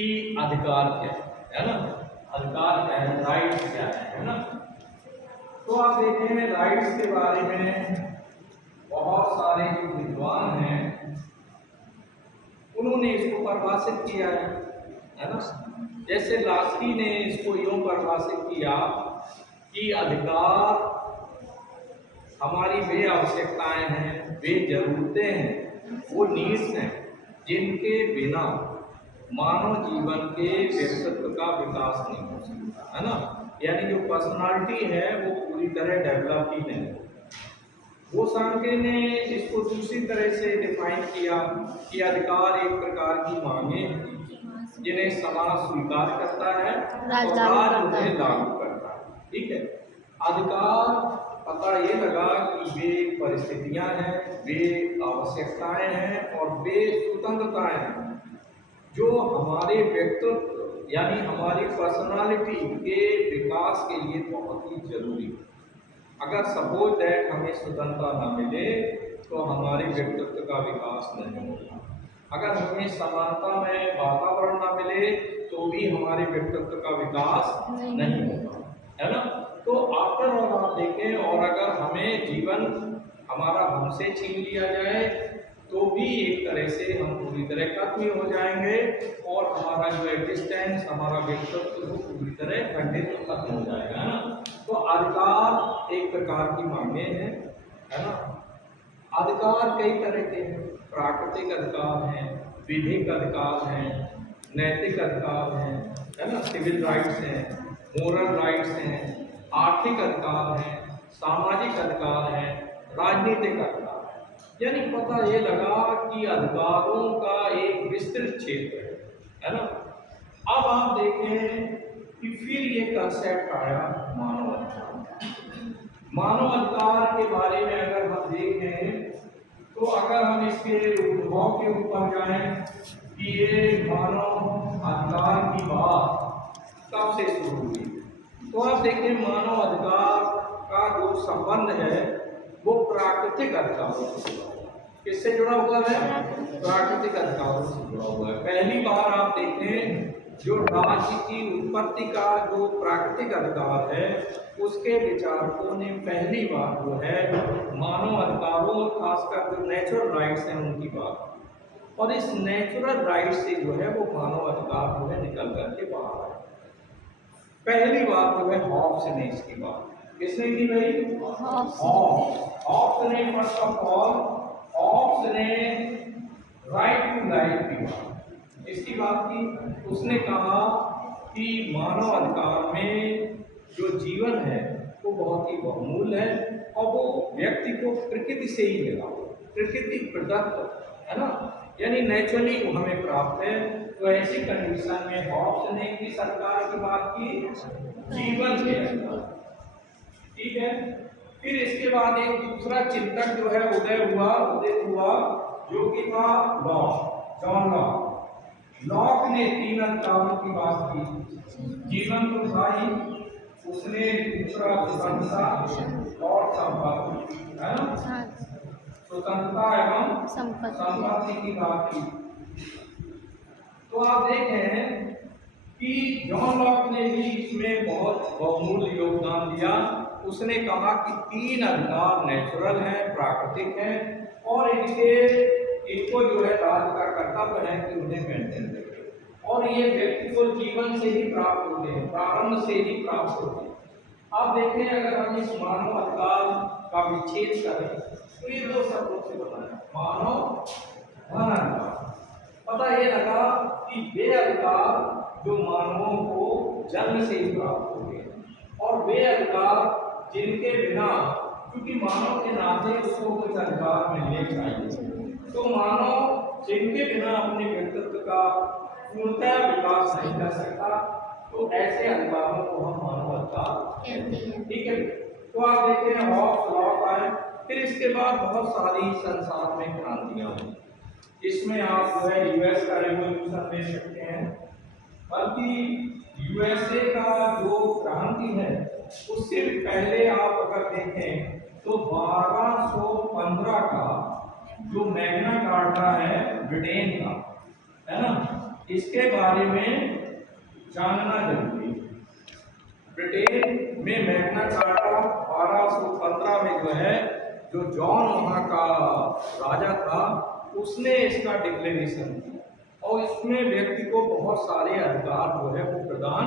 कि अधिकार क्या है ना, अधिकार क्या है, राइट्स क्या है ना। तो आप देखें राइट्स के बारे में बहुत सारे जो विद्वान हैं उन्होंने इसको परिभाषित किया है ना। जैसे लास्की ने इसको यूं परिभाषित किया कि अधिकार हमारी वे आवश्यकताएं हैं, वे जरूरतें हैं, वो नीड्स हैं जिनके बिना मानव जीवन के व्यक्तित्व का विकास नहीं हो सकता है ना। यानी जो पर्सनालिटी है वो पूरी तरह डेवलप ही नहीं हो। वो सांख्य ने इसको दूसरी तरह से डिफाइन किया कि अधिकार एक प्रकार की मांगे जिन्हें समाज स्वीकार करता है और राज उन्हें लागू करता है। ठीक है, अधिकार पता ये लगा कि वे परिस्थितियां हैं, वे आवश्यकताएं हैं और वे स्वतंत्रताएं हैं जो हमारे व्यक्तित्व यानी हमारी पर्सनालिटी के विकास के लिए बहुत ही जरूरी है। अगर सपोज दैट हमें स्वतंत्रता न मिले तो हमारे व्यक्तित्व का विकास नहीं होगा। अगर हमें समानता में वातावरण न मिले तो भी हमारे व्यक्तित्व का विकास नहीं होगा, है ना। तो आफ्टर ऑल आप देखें, और अगर हमें जीवन हमारा हमसे छीन लिया जाए तो भी एक तरह से हम पूरी तरह खत्म हो जाएंगे और हमारा जो एग्जिस्टेंस, हमारा व्यक्तित्व वो पूरी तरह खंडित खत्म हो जाएगा, है ना। तो अधिकार एक प्रकार की मांगे हैं, है ना। अधिकार कई तरह के हैं, प्राकृतिक अधिकार हैं, विधिक अधिकार हैं, नैतिक अधिकार हैं, है ना, सिविल राइट्स हैं, मोरल राइट्स हैं, आर्थिक अधिकार हैं, सामाजिक अधिकार हैं, राजनीतिक अधिकार। यानी पता ये लगा कि अधिकारों का एक विस्तृत क्षेत्र है ना। अब आप देखें कि फिर ये कंसेप्ट आया मानव अधिकार। मानव अधिकार के बारे में अगर हम देखें तो अगर हम इसके उद्भव के ऊपर जाएं कि ये मानव अधिकार की बात कब से शुरू हुई, तो आप देखें मानव अधिकार का जो संबंध है वो प्राकृतिक अधिकारों से जुड़ा हुआ है। किससे जुड़ा हुआ है? प्राकृतिक अधिकारों से जुड़ा हुआ है। पहली बार आप देखें जो राज्य की उत्पत्ति का जो प्राकृतिक अधिकार है उसके विचारकों ने पहली बार जो है मानव अधिकारों और खासकर जो नेचुरल राइट्स हैं उनकी बात, और इस नेचुरल राइट से जो है वो मानव अधिकार जो है निकल करके बाहर आए। पहली बात जो है हॉब्स ने इसकी बात, किसने की भाई? हॉब्स ने फर्स्ट ऑफ ऑल हॉब्स ने राइट टू लाइफ की बात, इसकी बात की। उसने कहा कि मानव अधिकार में जो जीवन है वो बहुत ही बहुमूल्य है और वो व्यक्ति को प्रकृति से ही मिला, प्रकृति प्रदत्त है ना, यानी नेचुरली वो हमें प्राप्त है। तो ऐसी कंडीशन में हॉब्स ने किस अधिकार की बात की? जीवन के अधिकार। ठीक है, फिर इसके बाद एक दूसरा चिंतक जो है उदित हुआ जो कि था लॉक, जॉन लॉक। लॉक ने 3 अधिकारों की बात की, जीवन तो था ही, उसने दूसरा स्वतंत्रता और संपत्ति, है ना, स्वतंत्रता एवं संपत्ति की बात की। तो आप देखें कि जॉन लॉक ने भी इसमें बहुत बहुमूल्य योगदान दिया। उसने कहा कि 3 अधिकार नेचुरल हैं, प्राकृतिक हैं और इनको जो है राज्य का कर्तव्य है कि उन्हें मेंटेन करें, और ये व्यक्ति को जीवन से ही प्राप्त होते हैं, प्रारंभ से ही प्राप्त होते हैं। आप देखें अगर हम इस मानव अधिकार का विच्छेद करें तो ये 2 शब्दों से बना है, मानव धन अधिकार। पता ये लगा कि वे अधिकार जो मानवों को जन्म से ही प्राप्त होते हैं और वे अधिकार जिनके बिना, क्योंकि मानव के नाते उसको कुछ अधिकार मिलने चाहिए, तो मानव जिनके बिना अपने व्यक्तित्व का पूर्णतः विकास नहीं कर सकता, तो ऐसे अधिकारों को हम मानव अधिकार कहते हैं। ठीक है, तो आप देखते हैं हॉब्स लॉक आए, फिर इसके बाद बहुत सारी संसार में क्रांतियां हुई। इसमें आप जो है यूएस का रेवोल्यूशन देख सकते हैं, बल्कि यूएसए का जो क्रांति है उससे भी पहले आप अगर देखें तो 1215 का जो मैग्ना कार्टा है ब्रिटेन का, है ना, इसके बारे में जानना जरूरी है। ब्रिटेन में मैग्ना कार्टा 1215 में जो है, जो जॉन वहाँ का राजा था, उसने इसका डिक्लेरेशन किया और इसमें व्यक्ति को बहुत सारे अधिकार जो है वो प्रदान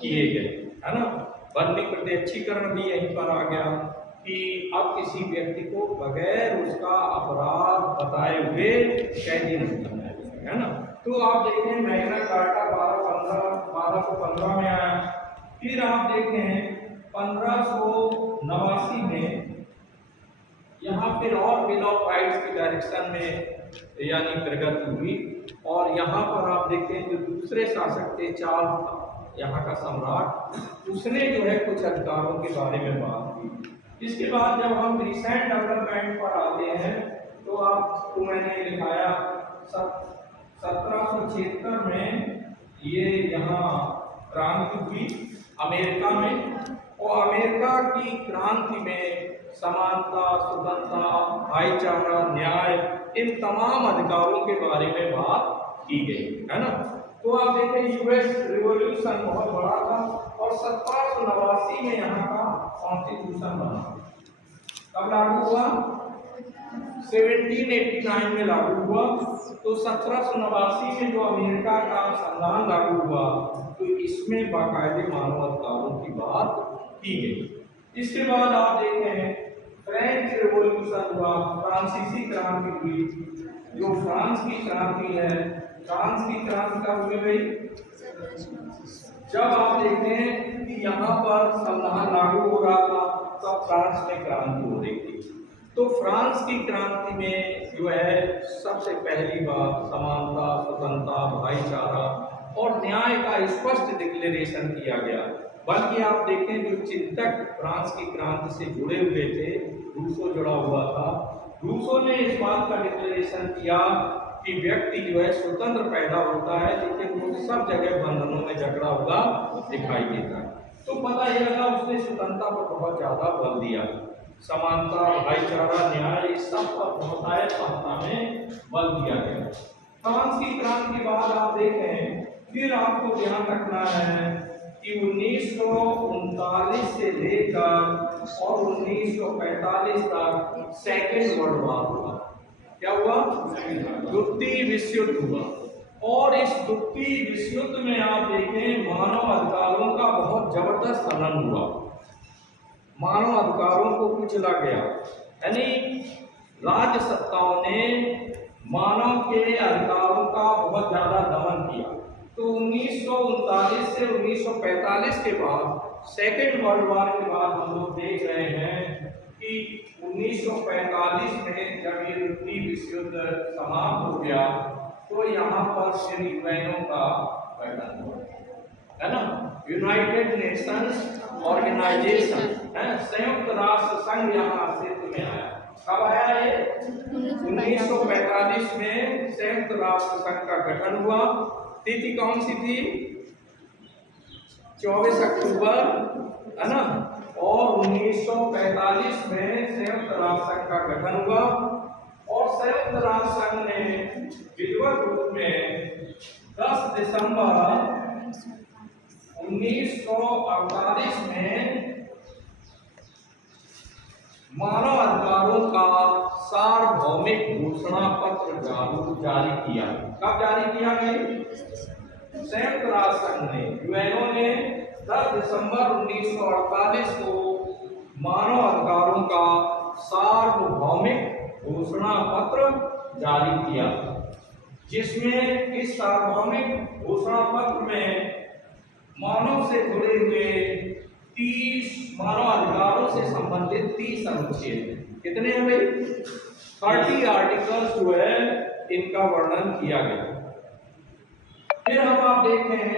किए गए, है ना। बंदी प्रत्यक्षीकरण भी यहीं पर आ गया कि अब किसी व्यक्ति को बगैर उसका अपराध बताए हुए कैदी नहीं करना है ना। तो आप देखें मैग्ना कार्टा 1215 में आया। फिर आप देखें 1589 में यहाँ फिर और बिल ऑफ राइट्स की डायरेक्शन में यानी प्रगति हुई और यहाँ पर आप देखें जो दूसरे शासक थे चार्ल्स, यहाँ का सम्राट, उसने जो है कुछ अधिकारों के बारे में बात की। इसके बाद जब हम रिसेंट डेवलपमेंट पर आते हैं तो आपको मैंने लिखाया 1776 में ये यहाँ क्रांति हुई अमेरिका में, और अमेरिका की क्रांति में समानता, स्वतंत्रता, भाईचारा, न्याय, इन तमाम अधिकारों के बारे में बात की गई, है ना। तो आप देखें यूएस रिवॉल्यूशन बहुत बड़ा था और 1789 में यहाँ का कॉन्स्टिट्यूशन बना। कब लागू हुआ? 1789 में लागू हुआ। तो 1789 में जो अमेरिका का संविधान लागू हुआ तो इसमें बाकायदे मानव अधिकारों की बात की गई। इसके बाद आप देखें फ्रेंच रिवॉल्यूशन हुआ, फ्रांसीसी क्रांति हुई। जो फ्रांस की क्रांति है, फ्रांस की क्रांति कब हुई भाई? जब आप देखें कि यहाँ पर संविधान लागू हो रहा था तब फ्रांस में क्रांति हो रही थी। तो फ्रांस की क्रांति में जो है सबसे पहली बात समानता, स्वतंत्रता, भाईचारा और न्याय का स्पष्ट डिक्लेरेशन किया गया। बल्कि आप देखें जो चिंतक फ्रांस की क्रांति से जुड़े हुए थे, रूसो जुड़ा हुआ था, रूसो ने इस बात का डिक्लेरेशन किया कि व्यक्ति जो है स्वतंत्र पैदा होता है लेकिन वो सब जगह बंधनों में जकड़ा हुआ दिखाई देता है। तो पता यह लगा उसने स्वतंत्रता पर बहुत ज्यादा बल दिया, समानता, भाईचारा, न्याय, इस सब पर बहुतायत भाषा में बल दिया गया। फ्रांस की क्रांति के बाद आप देखें फिर आपको ध्यान रखना है कि 1939 से लेकर और 1945 तक सेकेंड वर्ल्ड वॉर हुआ। क्या हुआ? द्वितीय विश्व युद्ध हुआ। और इस द्वितीय विश्व युद्ध में आप देखें मानव अधिकारों का बहुत जबरदस्त हनन हुआ, मानव अधिकारों को कुचला गया, यानी राज्य सत्ताओं ने मानव के अधिकारों का बहुत ज्यादा दमन किया। तो 1939 से 1945 के बाद सेकेंड वर्ल्ड वॉर के बाद हम लोग देख रहे हैं कि 1945 में जब ये द्वितीय विश्व युद्ध समाप्त हो गया तो यहाँ पर फिर यूएनओ का गठन हुआ, है ना। यूनाइटेड नेशंस ऑर्गेनाइजेशन है, संयुक्त राष्ट्र संघ यहाँ अस्तित्व में आया। कब आया ये? 1945 में संयुक्त राष्ट्र संघ का गठन हुआ। तिथि कौन सी थी? 24 अक्टूबर, है ना। और 1945 में संयुक्त राष्ट्र संघ का गठन हुआ और संयुक्त राष्ट्र संघ ने विधिवत रूप में 10 दिसंबर 1948 में मानव अधिकारों का सार्वभौमिक घोषणा पत्र जारी किया। कब जारी किया गया? संयुक्त राष्ट्र संघ ने, यूएनओ ने 10 दिसंबर 1948 को मानव अधिकारों का सार्वभौमिक घोषणा पत्र जारी किया, जिसमें इस सार्वभौमिक घोषणा पत्र में मानव से जुड़े हुए 30 मानव अधिकारों से संबंधित 30 अनुच्छेद, कितने हैं भाई? 30 आर्टिकल्स जो है इनका वर्णन किया गया। फिर हम आप देखें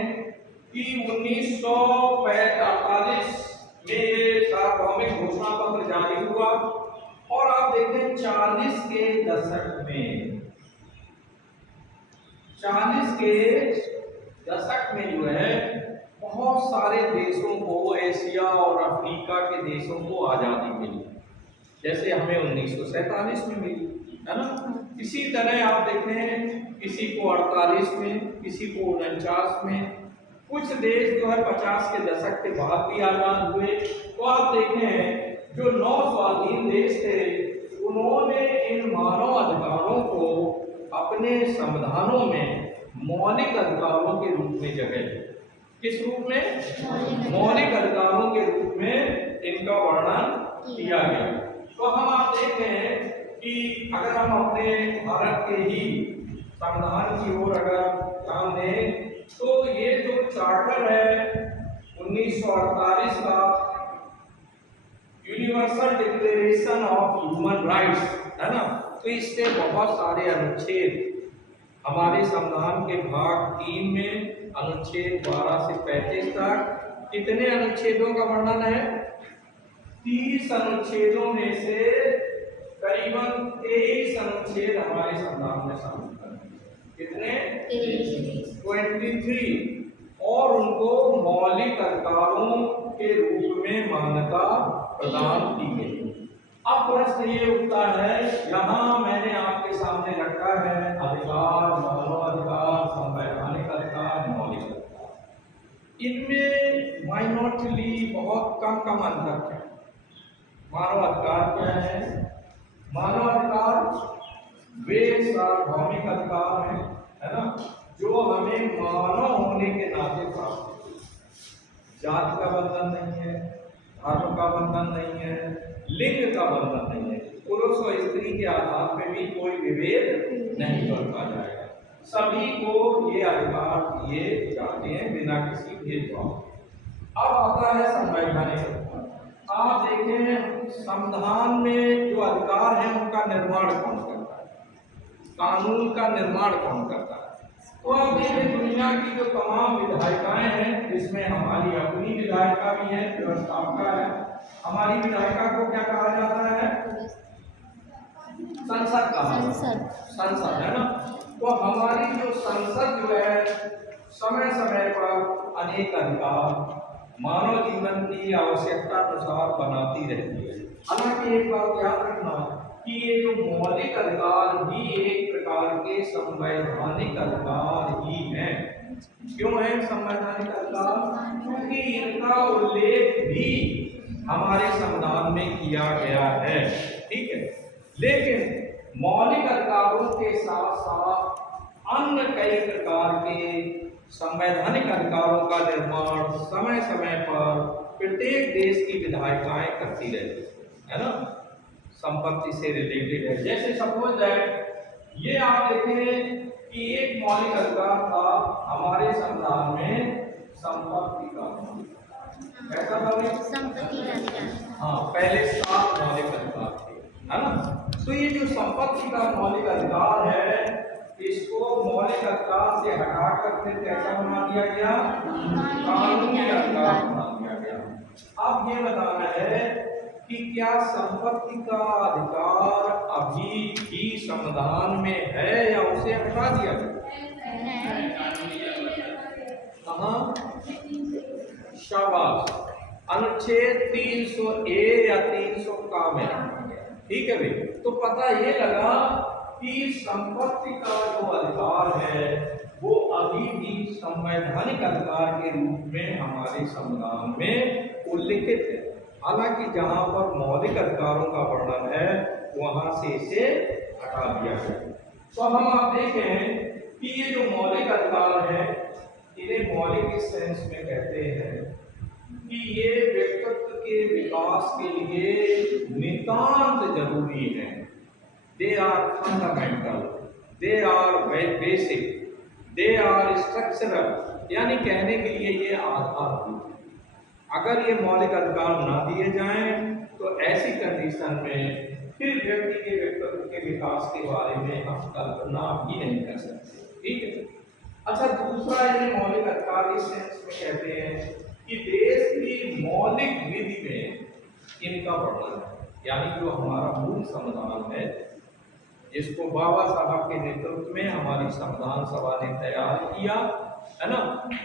कि 1948 में सार्वभौमिक घोषणा पत्र जारी हुआ और आप देखें 40 के दशक में जो है बहुत सारे देशों को, एशिया और अफ्रीका के देशों को आज़ादी मिली, जैसे हमें 1947 में मिली, है ना। इसी तरह आप देखें किसी को 48 में, किसी को 49 में, कुछ देश जो है 50 के दशक के बाद भी आजाद हुए। तो आप देखें जो 9 स्वाधीन देश थे उन्होंने इन मानव अधिकारों को अपने संविधानों में मौलिक अधिकारों के रूप में जगह दी। किस रूप में? मौलिक अधिकारों के रूप में इनका वर्णन किया गया। तो हम आप देखें कि अगर हम अपने भारत के ही संविधान की ओर अगर ध्यान दें तो ये जो चार्टर है 1948 का universal declaration of human rights है ना, तो इससे बहुत सारे अनुच्छेद हमारे संविधान के भाग 3 में अनुच्छेद 12 से 35 तक कितने अनुच्छेदों का वर्णन है? 30 अनुच्छेदों में से करीबन 23 अनुच्छेद हमारे संविधान में शामिल है। कितने? 23। और उनको मौलिक अधिकारों के रूप में मान्यता प्रदान की गई। अब प्रश्न ये उठता है, यहाँ मैंने आपके सामने रखा है अधिकार, मानव अधिकार, संवैधानिक अधिकार, मौलिक अधिकार। इनमें माइनॉरिटी बहुत कम अंतर है। मानव अधिकार क्या है? मानव अधिकार वे सार्वभौमिक अधिकार है ना, जो हमें मानव होने के नाते प्राप्त है। जाति का बंधन नहीं है, धर्म का बंधन नहीं है, लिंग का बंधन नहीं है, पुरुष और स्त्री के आधार पर भी कोई विभेद नहीं बरता जाएगा। सभी को ये अधिकार दिए जाते हैं बिना किसी भेदभाव। अब आता है संवैधानिक अधिकार। आप देखें संविधान में जो अधिकार है उनका निर्माण कौन करता है? कानून का निर्माण कौन करता है? तो अब देखें दुनिया की जो तमाम विधायिकाएं हैं, जिसमें हमारी अपनी विधायिका भी है, व्यवस्थापिका है। हमारी विधायिका को क्या कहा जाता है? संसद कहा जाता है। संसद है ना। तो हमारी जो संसद जो है समय समय पर अनेक अधिकार मानव जीवन की आवश्यकता अनुसार बनाती रहती है। हालांकि एक बात याद रखना कि ये जो मौलिक अधिकार भी एक प्रकार के संवैधानिक अधिकार ही हैं। क्यों है संवैधानिक अधिकार? क्योंकि इनका उल्लेख भी हमारे संविधान में किया गया है। ठीक है, लेकिन मौलिक अधिकारों के साथ साथ अन्य कई प्रकार के संवैधानिक अधिकारों का निर्माण समय समय पर प्रत्येक देश की विधायिकाएं करती रहती है ना, संपत्ति से रिलेटेड है। जैसे सपोज दैट ये आप देखें कि एक मौलिक अधिकार था हमारे संविधान में संपत्ति का। कैसा था? संपत्ति का अधिकार। हाँ, पहले 7 मौलिक अधिकार थे है ना। तो ये जो संपत्ति का मौलिक अधिकार है इसको मौलिक अधिकार से हटाकर फिर कैसा बना दिया गया? कानूनी अधिकार बना दिया गया। अब ये बताना है कि क्या संपत्ति का अधिकार अभी भी संविधान में है या उसे हटा दिया गया? कहाँ? शाबाश, अनुच्छेद 300A या 300 का में। ठीक है भाई, तो पता ये लगा कि संपत्ति का जो अधिकार है वो अभी भी संवैधानिक अधिकार के रूप में हमारे संविधान में उल्लिखित है। हालांकि जहां पर मौलिक अधिकारों का वर्णन है वहां से इसे हटा दिया गया। तो हम आप देखें कि ये जो मौलिक अधिकार है इन्हें मौलिक इस सेंस में कहते हैं कि ये व्यक्तित्व के विकास के लिए नितांत जरूरी है। They are fundamental, they are very basic, they are structural, यानी कहने के लिए ये आधारभूत है। अगर ये मौलिक अधिकार ना दिए जाएं तो ऐसी कंडीशन में फिर व्यक्ति के व्यक्तित्व के विकास के बारे में हम कल्पना भी नहीं कर सकते। ठीक है। अच्छा, दूसरा ये मौलिक अधिकार इस सेंस में कहते हैं कि देश की मौलिक विधि में इनका वर्णन है, यानी जो हमारा मूल संविधान है जिसको बाबा साहब के नेतृत्व में हमारी संविधान सभा ने तैयार किया है ना,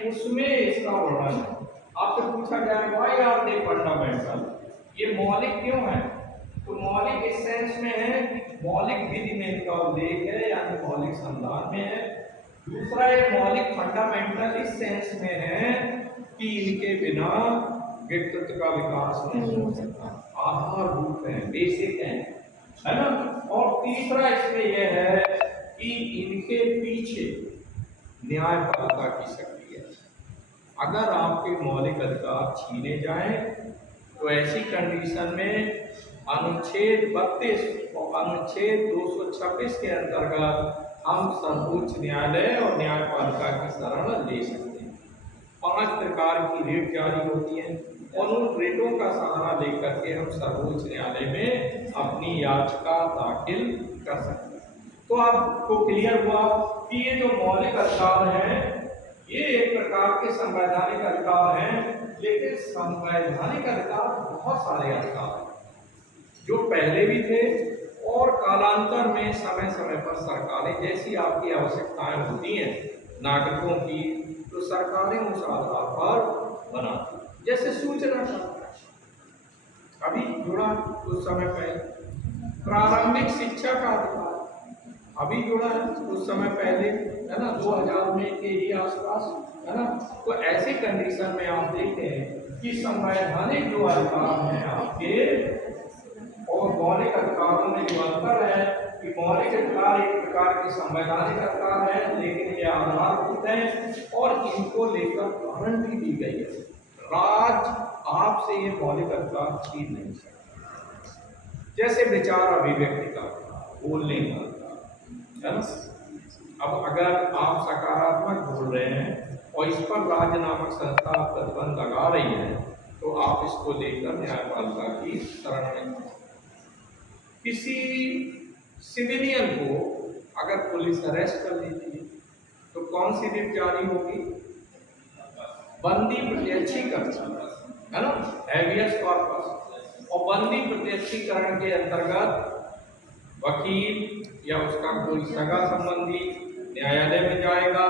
उसमें इसका वर्णन है। आपसे पूछा गया व्हाई आर दे फंडामेंटल, ये मौलिक क्यों है? तो मौलिक इस सेंस में है कि मौलिक विधि में इनका उल्लेख है, यानी मौलिक संविधान में है। दूसरा एक मौलिक फंडामेंटल इस सेंस में है कि इनके बिना व्यक्तित्व का विकास नहीं हो सकता, आधारभूत है, बेसिक है ना। और तीसरा इसमें यह है कि इनके पीछे न्यायपालिका की शक्ति है। अगर आपके मौलिक अधिकार छीने जाएं तो ऐसी कंडीशन में अनुच्छेद 32 और अनुच्छेद 226 के अंतर्गत हम सर्वोच्च न्यायालय और न्यायपालिका की शरण ले सकते हैं। 5 प्रकार की रिट जारी होती है और उन रिटों का सहारा लेकर के हम सर्वोच्च न्यायालय में अपनी याचिका दाखिल कर सकते हैं। तो आपको क्लियर हुआ कि ये जो मौलिक अधिकार हैं ये एक प्रकार के संवैधानिक अधिकार हैं, लेकिन संवैधानिक अधिकार बहुत सारे अधिकार हैं जो पहले भी थे और कालांतर में समय समय पर सरकारें जैसी आपकी आवश्यकताएं होती हैं नागरिकों की, तो सरकारें उस आधार पर बनाती। जैसे सूचना का अभी जुड़ा कुछ समय पहले, प्रारंभिक शिक्षा का अधिकार अभी जुड़ा है कुछ समय पहले, है ना, 2000 में के ही आसपास, है ना। तो ऐसे कंडीशन में आप देखते हैं कि संवैधानिक जो अधिकार हैं आपके और मौलिक अधिकारों में जो अंतर है कि मौलिक अधिकार एक प्रकार के संवैधानिक अधिकार है, लेकिन ये आधारभूत हैं और इनको लेकर गारंटी दी गई है। राज्य आपसे ये मौलिक अधिकार छीन नहीं सकता। जैसे विचार अभिव्यक्ति का, बोलने का, है ना। अब अगर आप सकारात्मक बोल रहे हैं और इस पर राज्य नामक संस्था प्रतिबंध लगा रही है तो आप इसको लेकर न्यायपालिका की शरण में। किसी सिविलियन को अगर पुलिस अरेस्ट कर लेती है तो कौन सी रिट जारी होगी? बंदी प्रत्यक्षीकरण, है ना, हैबियस कॉर्पस। और बंदी प्रत्यक्षीकरण के अंतर्गत वकील या उसका कोई सगा संबंधी न्यायालय में जाएगा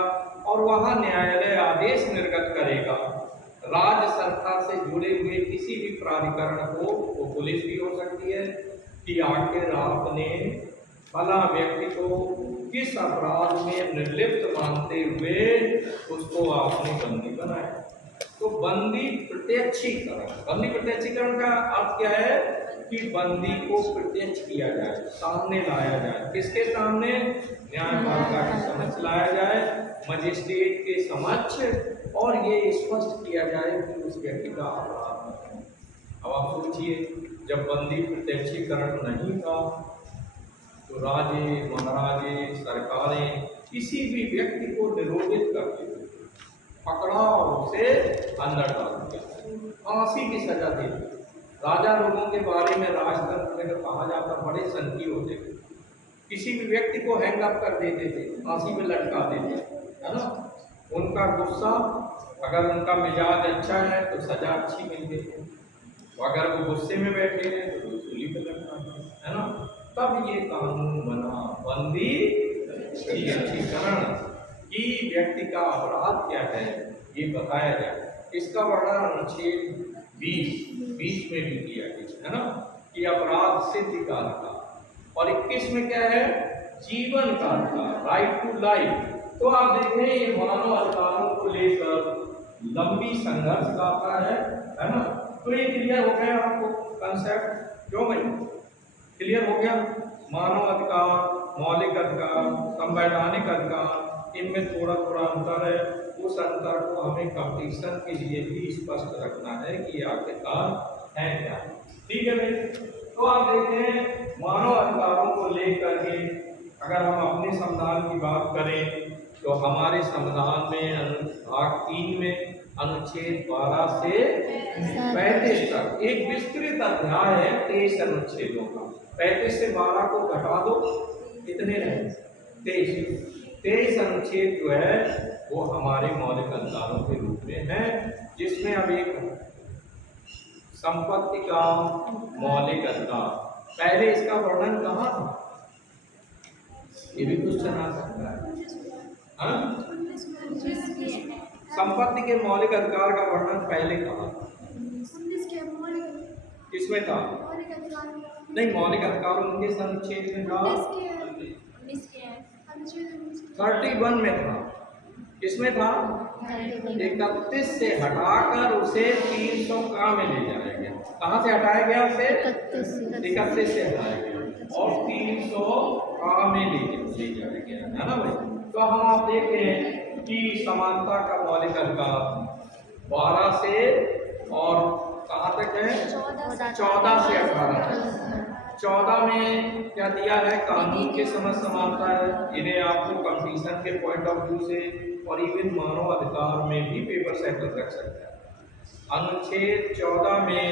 और वहां न्यायालय आदेश निर्गत करेगा राज्य सरकार से जुड़े हुए किसी भी प्राधिकरण को, वो पुलिस भी हो सकती है, कि आखिर आपने फला व्यक्ति को किस अपराध में निर्लिप्त मानते हुए उसको आपने बंदी बनाया। तो बंदी प्रत्यक्षीकरण, बंदी प्रत्यक्षीकरण का अर्थ क्या है कि बंदी को प्रत्यक्ष किया जाए, सामने लाया जाए। किसके सामने? न्यायपालिका के समक्ष लाया जाए, मजिस्ट्रेट के समक्ष, और ये स्पष्ट किया जाए कि उस व्यक्ति का अपराध है। अब आप सोचिए, जब बंदी प्रत्यक्षीकरण नहीं था तो राजे महाराजे सरकारें किसी भी व्यक्ति को निरोधित करते थे, पकड़ा और उसे अंदर डाल दिया, फांसी की सजा दी। राजा लोगों के बारे में राजतंत्र में कहा जाता बड़े संकी होते थे, किसी भी व्यक्ति को हैंग अप कर देते थे, फांसी में लटका देते, है ना। उनका गुस्सा, अगर उनका मिजाज अच्छा है तो सजा अच्छी मिलती है, अगर वो गुस्से में बैठे हैं तो सूली पे लटकाते, है ना। तब ये कानून बना, बंदी प्रत्यक्षीकरण, कि व्यक्ति का अपराध क्या है ये बताया जाए। इसका वर्णन अनुच्छेद 20 में भी किया गया है ना, कि अपराध सिद्धि का अधिकार, और 21 में क्या है? जीवन का अधिकार, राइट टू लाइफ। तो आप देखें ये मानव अधिकारों को लेकर लंबी संघर्ष गाथा है ना। तो ये क्लियर हो गया आपको कंसेप्ट, जो भाई क्लियर हो गया। मानव अधिकार, मौलिक अधिकार, संवैधानिक अधिकार, इनमें थोड़ा थोड़ा अंतर है, उस अंतर को हमें कंपटीशन के लिए भी स्पष्ट रखना है कि आखिरकार है क्या। ठीक है भाई। तो आप देखें मानव अधिकारों को लेकर के अगर हम अपने संविधान की बात करें तो हमारे संविधान में भाग 3 में अनुच्छेद 12 से 35 तक एक विस्तृत अध्याय है 23 अनुच्छेदों का। 35 से 12 को घटा दो, कितने रहे? 23 अनुच्छेद जो है वो हमारे मौलिक अधिकारों के रूप में है, जिसमें अब एक संपत्ति का मौलिक अधिकार। पहले इसका वर्णन कहाँ था? ये भी कुछ सुना सकता है। संपत्ति के मौलिक अधिकार का वर्णन पहले कहाँ था? किसमें था? नहीं, मौलिक अधिकार 19 अनुच्छेद में था, 31 में था। किसमें था? 31 से हटाकर उसे 300 का में ले जाया गया। कहाँ से हटाया गया? उसे 31 से हटाया गया और 300 का में ले जाया गया, है ना भाई। तो हम आप देखते हैं कि समानता का मौलिक अधिकार 12 से और कहाँ तक है? 14 से 18 तक। 14 में क्या दिया है? कानून के समझ समानता है। इन्हें आपको कंपटीशन के पॉइंट ऑफ व्यू से और इवन मानव अधिकार में भी पेपर सेटल रख सकता है। अनुच्छेद 14 में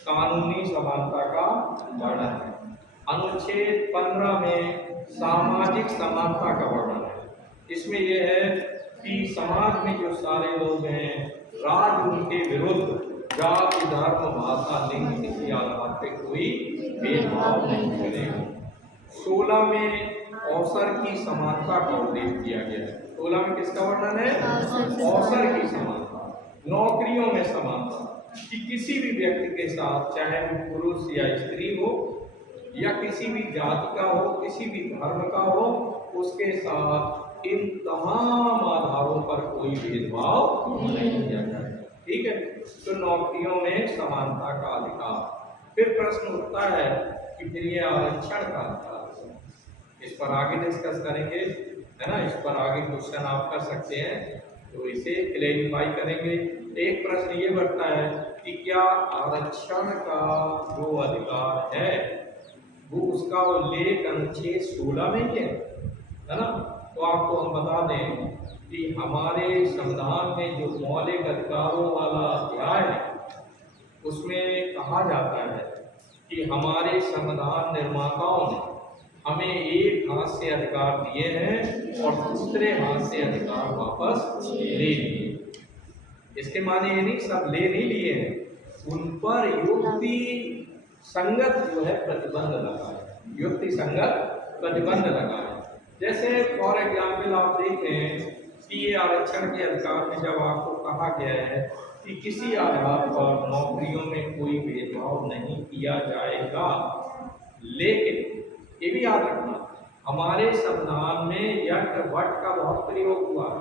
कानूनी समानता का वर्णन है। अनुच्छेद 15 में सामाजिक समानता का वर्णन है। इसमें यह है कि समाज में जो सारे लोग हैं, राज्य उनके विरुद्ध जाति, धर्म, भाषा, लिंग किसी आधार पे कोई भेदभाव नहीं करेगा। 16 में अवसर की समानता का उल्लेख किया गया है। 16 में किसका वर्णन है? अवसर की समानता। नौकरियों में समानता कि किसी भी व्यक्ति के साथ, चाहे वो पुरुष या स्त्री हो या किसी भी जाति का हो, किसी भी धर्म का हो, उसके साथ इन तमाम आधारों पर कोई भेदभाव नहीं किया जाएगा। ठीक है, तो नौकरियों में समानता का अधिकार। फिर प्रश्न उठता है कि फिर ये आरक्षण का अधिकार, इस पर आगे डिस्कस करेंगे, है ना। इस पर आगे क्वेश्चन आप कर सकते हैं, तो इसे क्लैरिफाई करेंगे। एक प्रश्न ये बढ़ता है कि क्या आरक्षण का जो अधिकार है वो उसका उल्लेख अनुच्छेद 16 में ही है ना। तो आपको हम बता दें कि हमारे संविधान में जो मौलिक अधिकारों वाला अध्याय है उसमें कहा जाता है कि हमारे संविधान निर्माताओं ने हमें एक हाथ से अधिकार दिए हैं और दूसरे हाथ से अधिकार वापस ले लिए। इसके माने ये नहीं सब ले नहीं लिए हैं, उन पर युक्ति संगत जो है प्रतिबंध लगा है, युक्ति संगत प्रतिबंध लगा है। जैसे फॉर एग्जाम्पल आप देखें कि ये आरक्षण के अधिकार में जब आपको कहा गया है कि किसी आधार पर नौकरियों में कोई भेदभाव नहीं किया जाएगा, लेकिन ये भी याद रखना हमारे संविधान में यट वट का बहुत प्रयोग हुआ है,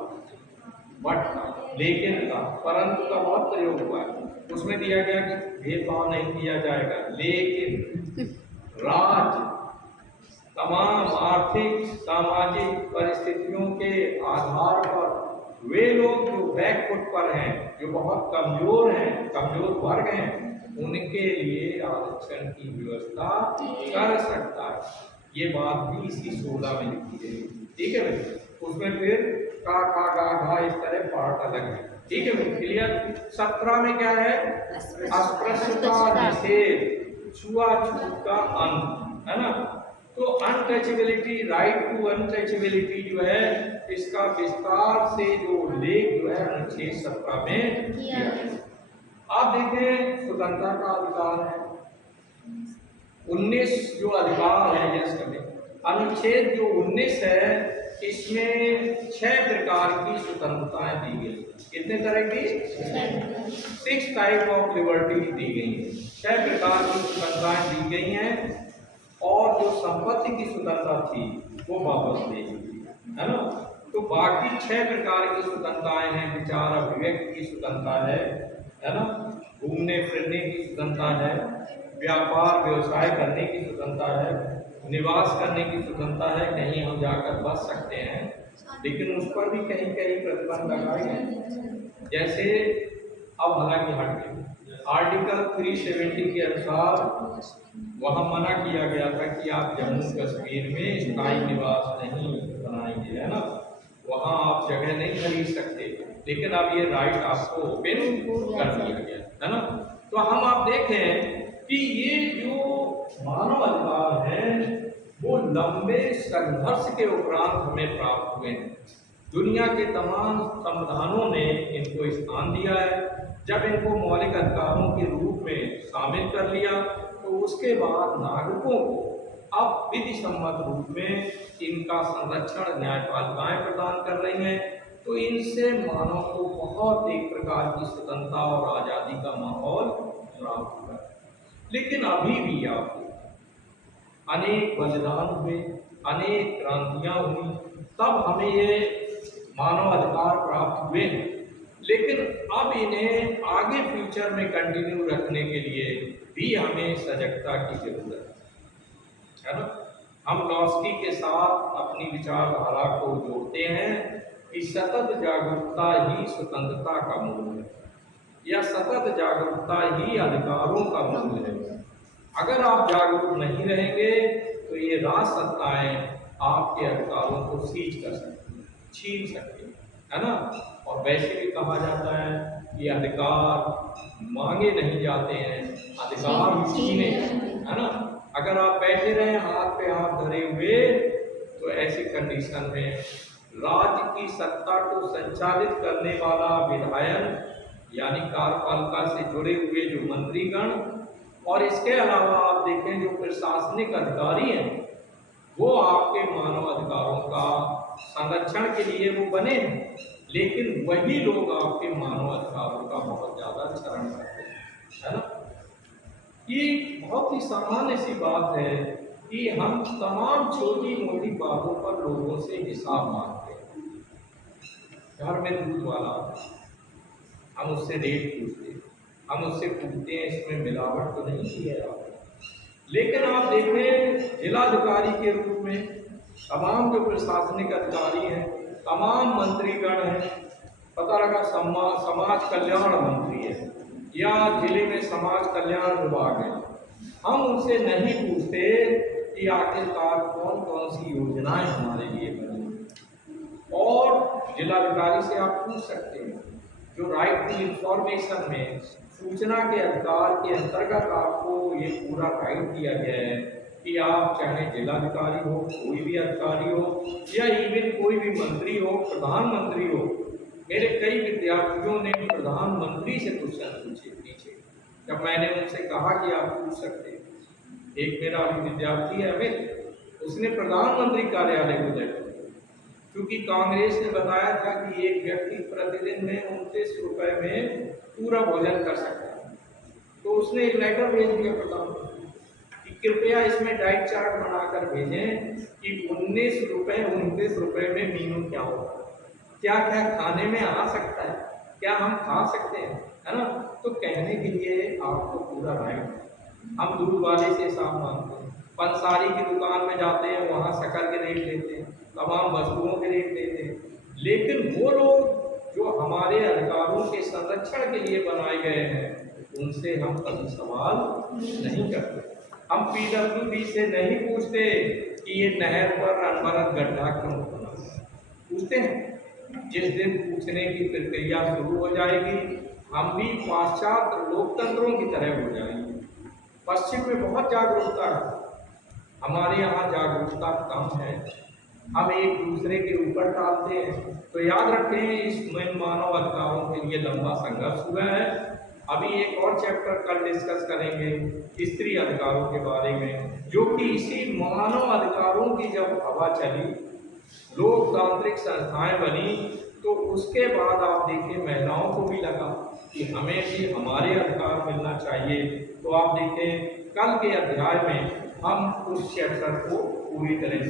वट का, लेकिन का, परंतु का बहुत प्रयोग हुआ है। उसमें दिया गया कि भेदभाव नहीं किया जाएगा, लेकिन राज्य तमाम आर्थिक सामाजिक परिस्थितियों के आधार पर वे लोग जो बैकफुट पर हैं, जो बहुत कमजोर हैं, कमजोर वर्ग हैं, उनके लिए आरक्षण की व्यवस्था कर सकता है। ये बात भी इसी 16 में लिखी गई। ठीक है भाई, उसमें फिर का खा गा घा इस तरह पार्ट अलग है। ठीक है भाई, क्लियर। 17 में क्या है? अस्पृश्यता निषेध, छुआछूत का अंत, है ना। तो अनटचेबिलिटी, राइट टू अनटचेबिलिटी जो है, इसका विस्तार से जो उल्लेख जो है अनुच्छेद 17 में किया है। आप देखें स्वतंत्रता का अधिकार है, 19 जो अधिकार है, यस करें, अनुच्छेद जो 19 है इसमें 6 प्रकार की स्वतंत्रताएं दी गई। कितने तरह की? 6 टाइप ऑफ लिबर्टी दी गई है। 6 प्रकार की स्वतंत्रताएं दी गई हैं और जो संपत्ति की स्वतंत्रता थी वो वापस ले ली, है ना। तो बाकी 6 प्रकार की स्वतंत्रताएं हैं। विचार अभिव्यक्ति की स्वतंत्रता है ना, घूमने फिरने की स्वतंत्रता है, व्यापार व्यवसाय करने की स्वतंत्रता है, निवास करने की स्वतंत्रता है, कहीं हम जाकर बस सकते हैं, लेकिन उस पर भी कहीं कहीं प्रतिबंध लगाए गए। जैसे अब हालांकि हट गए, आर्टिकल 370 के अनुसार वहाँ मना किया गया था कि आप जम्मू कश्मीर में स्थायी निवास नहीं बनाएंगे, है ना, वहाँ आप जगह नहीं खरीद सकते, लेकिन अब ये राइट आपको ओपन कर दिया गया, है ना। तो हम आप देखें कि ये जो मानव अधिकार है वो लंबे संघर्ष के उपरांत हमें प्राप्त हुए हैं। दुनिया के तमाम संविधानों ने इनको स्थान दिया है। जब इनको मौलिक अधिकारों के रूप में शामिल कर लिया तो उसके बाद नागरिकों को अब विधि सम्मत रूप में इनका संरक्षण न्यायपालिकाएं प्रदान कर रही हैं। तो इनसे मानव को बहुत एक प्रकार की स्वतंत्रता और आज़ादी का माहौल प्राप्त हुआ है। लेकिन अभी भी आपको अनेक बलिदान हुए, अनेक क्रांतियां हुई, तब हमें ये मानव अधिकार प्राप्त हुए। लेकिन अब इन्हें आगे फ्यूचर में कंटिन्यू रखने के लिए भी हमें सजगता की जरूरत है ना। हम लॉस्की के साथ अपनी विचारधारा को जोड़ते हैं कि सतत जागरूकता ही स्वतंत्रता का मूल है, या सतत जागरूकता ही अधिकारों का मूल है। अगर आप जागरूक नहीं रहेंगे तो ये राज सत्ताएं आपके अधिकारों को सीज कर सकती हैं, छीन सकती हैं, है ना। और वैसे भी कहा जाता है कि अधिकार मांगे नहीं जाते हैं, अधिकार छीने, है ना। अगर आप बैठे रहे हाथ पे हाथ धरे हुए तो ऐसी कंडीशन में राज्य की सत्ता को संचालित करने वाला विधायक यानी कार्यपालिका से जुड़े हुए जो मंत्रीगण, और इसके अलावा आप देखें जो प्रशासनिक अधिकारी हैं, वो आपके मानव अधिकारों का संरक्षण के लिए वो बने हैं, लेकिन वही लोग आपके मानव अधिकारों का बहुत ज़्यादा क्षरण करते हैं, है ना। ये बहुत ही सामान्य सी बात है कि हम तमाम छोटी मोटी बातों पर लोगों से हिसाब मांगते हैं। घर में दूध वाला हम उससे रेट पूछते हैं, हम उससे पूछते हैं इसमें मिलावट तो नहीं की है आपने। लेकिन आप देखें जिलाधिकारी के रूप में तमाम जो प्रशासनिक अधिकारी हैं, तमाम मंत्रीगण हैं, पता लगा समाज कल्याण मंत्री है या जिले में समाज कल्याण विभाग है, हम उनसे नहीं पूछते कि आखिरकार कौन कौन सी योजनाएं हमारे लिए बनी। और जिलाधिकारी से आप पूछ सकते हैं, जो राइट टू इंफॉर्मेशन में सूचना के अधिकार के अंतर्गत आपको ये पूरा राइट दिया गया है कि आप चाहे जिलाधिकारी हो, कोई भी अधिकारी हो, या इवन कोई भी मंत्री हो, प्रधानमंत्री हो। मेरे कई विद्यार्थियों ने प्रधानमंत्री से क्वेश्चन पूछे जब मैंने उनसे कहा कि आप पूछ सकते हैं। एक मेरा अभी विद्यार्थी है अमित, उसने प्रधानमंत्री कार्यालय को देखा, क्योंकि कांग्रेस ने बताया था कि एक व्यक्ति प्रतिदिन में 29 रुपए में पूरा भोजन कर सकता है, तो उसने एक लेटर भेज दिया प्रधानमंत्री कि कृपया इसमें डाइट चार्ट बनाकर भेजें कि 29 रुपए में मीनू क्या होगा, क्या क्या खाने में आ सकता है, क्या हम खा सकते हैं, है ना। तो कहने के लिए आपको पूरा राइट है। हम दूध वाले से हिसाब मांगते हैं, पंसारी की दुकान में जाते हैं, वहाँ शक्कर के रेट लेते हैं, तमाम वस्तुओं के रेट लेते हैं, लेकिन वो लोग जो हमारे अधिकारों के संरक्षण के लिए बनाए गए हैं उनसे हम कभी सवाल नहीं करते। हम PWD से नहीं पूछते कि ये नहर पर अनवरत गड्ढा क्यों बना, पूछते हैं। जिस दिन पूछने की प्रक्रिया शुरू हो जाएगी हम भी पाश्चात्य लोकतंत्रों की तरह हो जाएंगे। पश्चिम में बहुत जागरूकता है, हमारे यहाँ जागरूकता कम है, हम एक दूसरे के ऊपर टालते हैं। तो याद रखें इस मानव अधिकारों के लिए लंबा संघर्ष हुआ है। अभी एक और चैप्टर कल डिस्कस करेंगे स्त्री अधिकारों के बारे में, जो कि इसी मानव अधिकारों की जब हवा चली, लोकतांत्रिक संस्थाएं बनी, तो उसके बाद आप देखिए महिलाओं को भी लगा कि हमें भी हमारे अधिकार मिलना चाहिए। तो आप देखें कल के अध्याय में हम उस चैप्टर को पूरी तरह